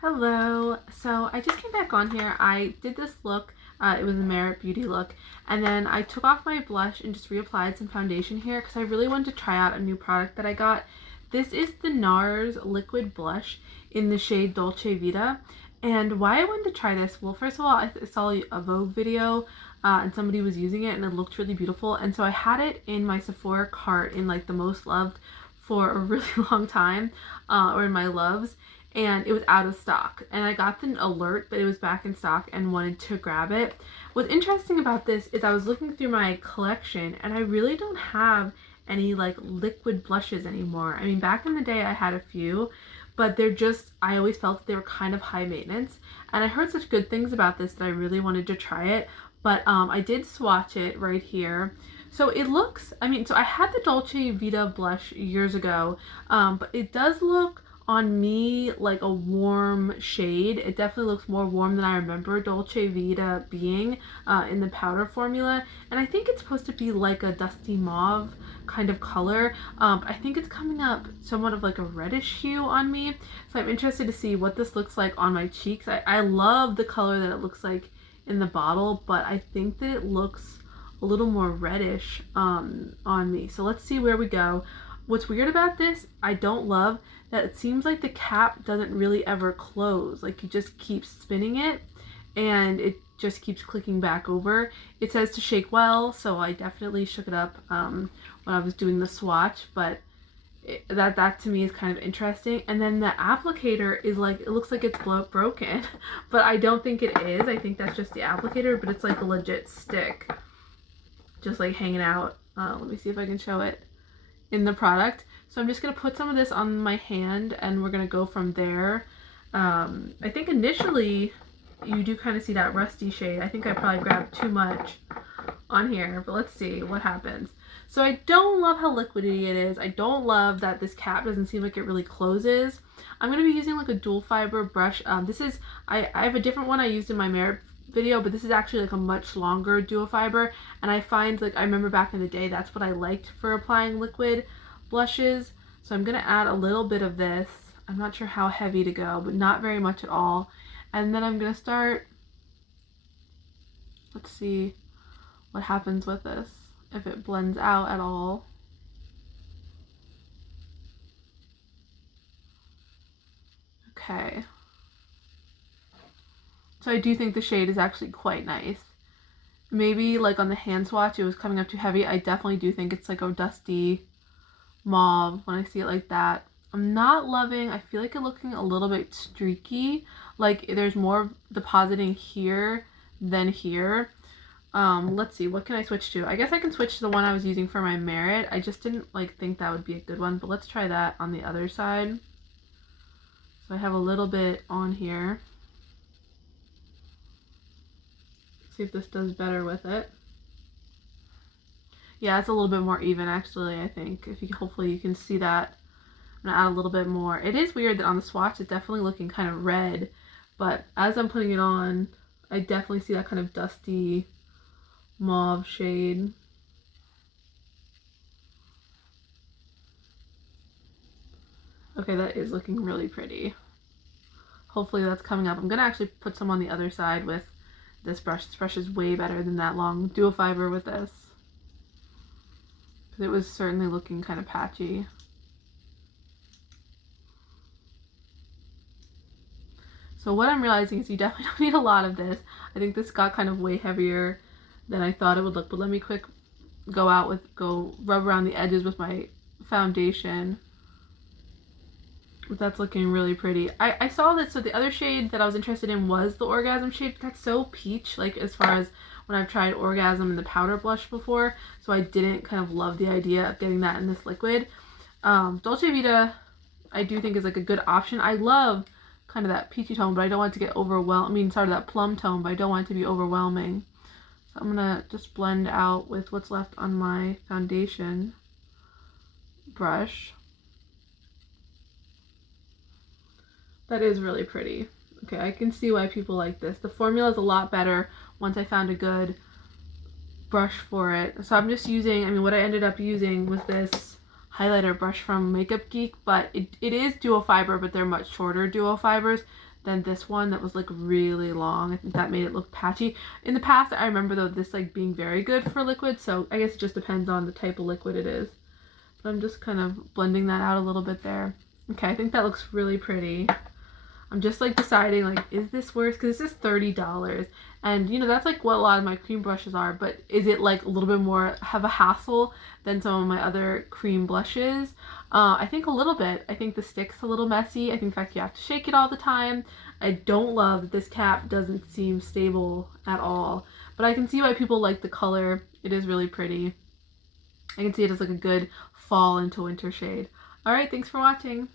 Hello. So I just came back on here. I did this look. It was a Merit Beauty look. And then I took off my blush and just reapplied some foundation here because I really wanted to try out a new product that I got. This is the Nars liquid blush in the shade Dolce Vita. And why I wanted to try this, well, first of all, I saw a Vogue video and somebody was using it and it looked really beautiful. And so I had it in my Sephora cart in like the most loved for a really long time, or in my loves. And it was out of stock, and I got the alert that it was back in stock and wanted to grab it. What's interesting about this is I was looking through my collection and I really don't have any like liquid blushes anymore. I mean, back in the day I had a few, but they're just, I always felt that they were kind of high maintenance, and I heard such good things about this that I really wanted to try it. But I did swatch it right here. So it looks, I mean, so I had the Dolce Vita blush years ago, but it does look on me like a warm shade. It definitely looks more warm than I remember Dolce Vita being in the powder formula. And I think it's supposed to be like a dusty mauve kind of color. I think it's coming up somewhat of like a reddish hue on me. So I'm interested to see what this looks like on my cheeks. I love the color that it looks like in the bottle, but I think that it looks a little more reddish on me. So let's see where we go. What's weird about this, I don't love that it seems like the cap doesn't really ever close. Like you just keep spinning it and it just keeps clicking back over. It says to shake well, so I definitely shook it up when I was doing the swatch, but that to me is kind of interesting. And then the applicator is like, it looks like it's broken, but I don't think it is. I think that's just the applicator, but it's like a legit stick, just like hanging out. Let me see if I can show it in the product. So I'm just going to put some of this on my hand and we're going to go from there. I think initially you do kind of see that rusty shade. I think I probably grabbed too much on here, but let's see what happens. So I don't love how liquidy it is. I don't love that this cap doesn't seem like it really closes. I'm going to be using like a dual fiber brush. This is, I have a different one I used in my Merit video, but this is actually like a much longer dual fiber, and I find, like, I remember back in the day that's what I liked for applying liquid blushes. So I'm gonna add a little bit of this. I'm not sure how heavy to go, but not very much at all. And then I'm gonna start, let's see what happens with this, if it blends out at all. Okay. So I do think the shade is actually quite nice. Maybe like on the hand swatch it was coming up too heavy. I definitely do think it's like a dusty mauve when I see it like that. I'm not loving, I feel like it's looking a little bit streaky. Like there's more depositing here than here. Let's see, what can I switch to? I guess I can switch to the one I was using for my Merit. I just didn't like think that would be a good one, but let's try that on the other side. So I have a little bit on here. See if this does better with it. Yeah, it's a little bit more even actually, I think. If you, hopefully you can see that. I'm gonna add a little bit more. It is weird that on the swatch it's definitely looking kind of red, but as I'm putting it on, I definitely see that kind of dusty mauve shade. Okay, that is looking really pretty. Hopefully that's coming up. I'm gonna actually put some on the other side with this brush. This brush is way better than that long dual fiber with this, because it was certainly looking kind of patchy. So what I'm realizing is you definitely don't need a lot of this. I think this got kind of way heavier than I thought it would look, but let me go rub around the edges with my foundation. But that's looking really pretty. I saw that, so the other shade that I was interested in was the Orgasm shade. It got so peach, like as far as when I've tried Orgasm in the powder blush before, so I didn't kind of love the idea of getting that in this liquid. Dolce Vita I do think is like a good option. I love kind of that peachy tone, but I don't want it to get overwhelming. I mean, sorry, that plum tone, but I don't want it to be overwhelming. So I'm gonna just blend out with what's left on my foundation brush. That is really pretty. Okay, I can see why people like this. The formula is a lot better once I found a good brush for it. So I'm just using, I mean, what I ended up using was this highlighter brush from Makeup Geek, but it is dual fiber, but they're much shorter dual fibers than this one that was like really long. I think that made it look patchy. In the past, I remember though this like being very good for liquid, so I guess it just depends on the type of liquid it is. But I'm just kind of blending that out a little bit there. Okay, I think that looks really pretty. I'm just like deciding like, is this worth, because this is $30 and you know that's like what a lot of my cream brushes are, but is it like a little bit more have a hassle than some of my other cream blushes? I think a little bit. I think the stick's a little messy. I think the fact you have to shake it all the time. I don't love that this cap doesn't seem stable at all, but I can see why people like the color. It is really pretty. I can see it as like a good fall into winter shade. All right, thanks for watching.